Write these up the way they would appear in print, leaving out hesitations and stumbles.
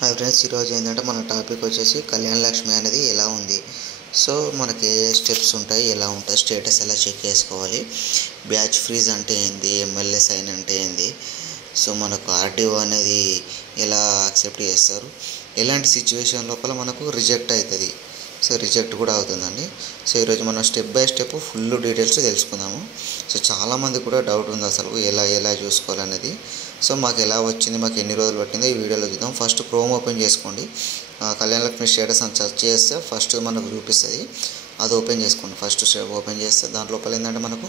Hi friends, ఈరోజు ఏంటంటే మన టాపిక్ వచ్చేసి కళ్యాణ లక్ష్మి అనేది ఎలా ఉంది. సో మనకి ఏ స్టెప్స్ ఉంటాయి, ఎలా ఉంటాయి, స్టేటస్ ఎలా చెక్ చేసుకోవాలి, బ్యాచ్ ఫ్రీజ్ అంటే ఏంది, ఎమ్మెల్యే సైన్ అంటే ఏంది, సో మనకు ఆర్డీఓ అనేది ఎలా యాక్సెప్ట్ చేస్తారు, ఎలాంటి సిచ్యువేషన్ లోపల మనకు రిజెక్ట్ అవుతుంది, సో రిజెక్ట్ కూడా అవుతుందండి. సో ఈరోజు మనం step by step full details తెలుసుకుందాము. సో చాలామంది కూడా డౌట్ ఉంది అసలు ఎలా చూసుకోవాలనేది. సో మాకు ఎలా వచ్చింది, మాకు ఎన్ని రోజులు పట్టిందో ఈ వీడియోలో చూద్దాం. ఫస్ట్ క్రోమ్ ఓపెన్ చేసుకోండి. కళ్యాణ లక్ష్మి స్టేటస్ అని సెర్చ్ చేస్తే ఫస్ట్ మనకు చూపిస్తుంది, అది ఓపెన్ చేసుకోండి. ఫస్ట్ స్టెప్ ఓపెన్ చేస్తే దాంట్ లోపల ఏంటంటే మనకు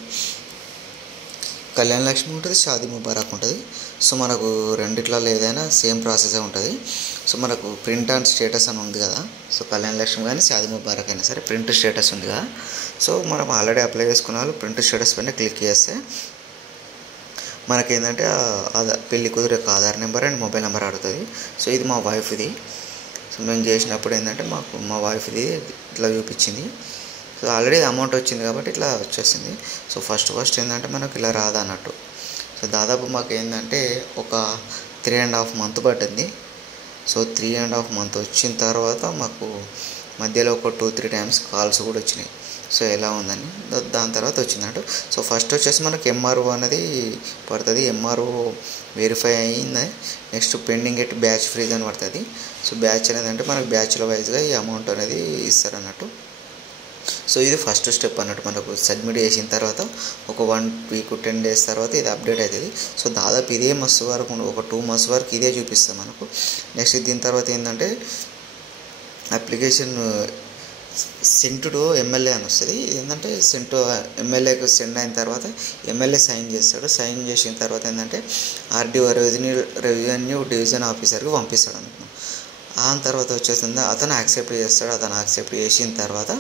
కళ్యాణ లక్ష్మి ఉంటుంది, షాదీ ముబారక్ ఉంటుంది. సో మనకు రెండిట్లలో ఏదైనా సేమ్ ప్రాసెసే ఉంటుంది. సో మనకు ప్రింట్ అండ్ స్టేటస్ అని ఉంది కదా, సో కళ్యాణ లక్ష్మి కానీ షాదీ ముబారక్ అయినా సరే ప్రింట్ స్టేటస్ ఉంది కదా. సో మనం ఆల్రెడీ అప్లై చేసుకున్న వాళ్ళు ప్రింట్ స్టేటస్ పైన క్లిక్ చేస్తే మనకేంటంటే పెళ్లి కూతురు యొక్క Aadhaar number and mobile number అడుగుతుంది. సో ఇది మా వైఫ్ది. సో మేము చేసినప్పుడు ఏంటంటే మా వైఫ్ది ఇట్లా చూపించింది. సో ఆల్రెడీ అమౌంట్ వచ్చింది కాబట్టి ఇట్లా వచ్చేసింది. సో ఫస్ట్ ఏంటంటే మనకు ఇలా రాదన్నట్టు. సో దాదాపు మాకు ఏంటంటే ఒక 3.5 months పట్టింది. సో 3.5 months వచ్చిన తర్వాత మాకు మధ్యలో ఒక 2-3 times కాల్స్ కూడా వచ్చినాయి. సో ఎలా ఉందని దాని తర్వాత వచ్చిందన్నట్టు. సో ఫస్ట్ వచ్చేసి మనకి ఎంఆర్ఓ అనేది పడుతుంది. ఎంఆర్ఓ వెరిఫై అయ్యింది. Next pending at batch freeze అని పడుతుంది. సో బ్యాచ్ అనేది అంటే మనకు బ్యాచ్ల వైజ్గా ఈ అమౌంట్ అనేది ఇస్తారన్నట్టు. సో ఇది ఫస్ట్ స్టెప్ అన్నట్టు. మనకు సబ్మిట్ చేసిన తర్వాత ఒక 1 week 10 days తర్వాత ఇది అప్డేట్ అవుతుంది. సో దాదాపు ఇదే మస్తు వరకు ఒక 2 months వరకు ఇదే చూపిస్తుంది మనకు. నెక్స్ట్ దీని తర్వాత ఏంటంటే అప్లికేషన్ సెంట్ టు ఎమ్మెల్యే అని వస్తుంది. ఏంటంటే సెంట్ ఎమ్మెల్యేకి సెండ్ అయిన తర్వాత ఎమ్మెల్యే సైన్ చేస్తాడు. సైన్ చేసిన తర్వాత ఏంటంటే ఆర్డీఓ రెవెన్యూ డివిజన్ ఆఫీసర్కి పంపిస్తాడు అనుకున్నాం. ఆ తర్వాత వచ్చేసింది అతను యాక్సెప్ట్ చేస్తాడు. అతను యాక్సెప్ట్ చేసిన తర్వాత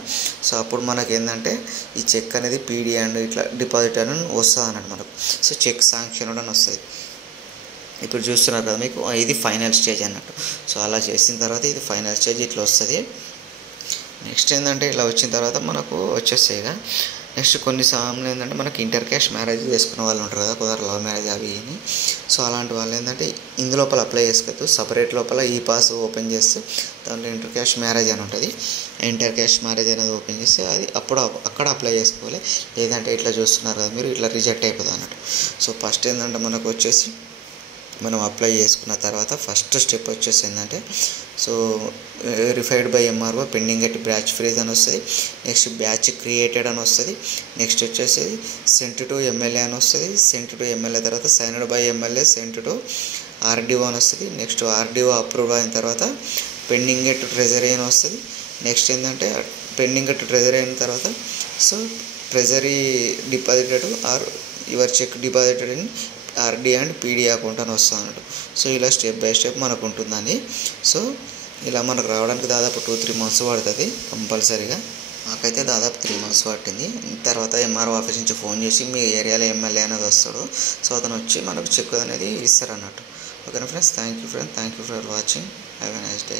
సో అప్పుడు మనకి ఏంటంటే ఈ చెక్ అనేది పీడీ అండ్ ఇట్లా డిపాజిట్ అని వస్తుంది అన్నట్టు మనకు. సో చెక్ శాంక్షన్ అని వస్తుంది. ఇప్పుడు చూస్తున్నారు కదా మీకు, ఇది ఫైనల్ స్టేజ్ అన్నట్టు. సో అలా చేసిన తర్వాత ఇది ఫైనల్ స్టేజ్ ఇట్లా వస్తుంది. నెక్స్ట్ ఏంటంటే ఇలా వచ్చిన తర్వాత మనకు వచ్చేస్తాయిగా. నెక్స్ట్ కొన్ని సమయంలో ఏంటంటే మనకి ఇంటర్ క్యాస్ట్ మ్యారేజ్ చేసుకున్న వాళ్ళు ఉంటారు కదా, కుదర లవ్ మ్యారేజ్ అవి ఇవి. సో అలాంటి వాళ్ళు ఏంటంటే ఇందు లోపల అప్లై చేసుకోవచ్చు. సపరేట్ లోపల ఈ పాస్ ఓపెన్ చేస్తే దాంట్లో ఇంటర్ క్యాస్ట్ మ్యారేజ్ అని ఉంటుంది. ఇంటర్ క్యాస్ట్ మ్యారేజ్ అనేది ఓపెన్ చేస్తే అది అక్కడ అప్లై చేసుకోవాలి. లేదంటే ఇట్లా చూస్తున్నారు కదా మీరు, ఇట్లా రిజెక్ట్ అయిపోతుంది అన్నట్టు. సో ఫస్ట్ ఏంటంటే మనకు వచ్చేసి మనం అప్లై చేసుకున్న తర్వాత ఫస్ట్ స్టెప్ వచ్చేసి ఏంటంటే so verified by MRO pending at batch freeze అని వస్తుంది. నెక్స్ట్ బ్యాచ్ క్రియేటెడ్ అని వస్తుంది. నెక్స్ట్ వచ్చేసి సెంట్ టు ఎమ్మెల్యే అని వస్తుంది. సెంట్ టు ఎమ్మెల్యే తర్వాత signed by MLA sent to RDO అని వస్తుంది. నెక్స్ట్ ఆర్డీఓ అప్రూవ్ అయిన తర్వాత పెండింగ్ ఎట్ ట్రెజరీ అని వస్తుంది. నెక్స్ట్ ఏంటంటే పెండింగ్ ఎట్ ట్రెజరీ అయిన తర్వాత so treasury deposited or your cheque deposited in RD and PD account అని వస్తుంది అన్నట్టు. సో ఇలా స్టెప్ బై స్టెప్ మనకు ఉంటుందండి. సో ఇలా మనకు రావడానికి దాదాపు 2-3 months పడుతుంది కంపల్సరీగా. నాకైతే దాదాపు 3 months పట్టింది. తర్వాత ఎంఆర్ఓ ఆఫీస్ నుంచి ఫోన్ చేసి మీ ఏరియాలో ఎమ్మెల్యే అనేది వస్తాడు. సో అతను వచ్చి మనకు చెక్ అనేది ఇస్తారు అన్నట్టు. ఓకేనా friends, thank you for watching. Have a nice day.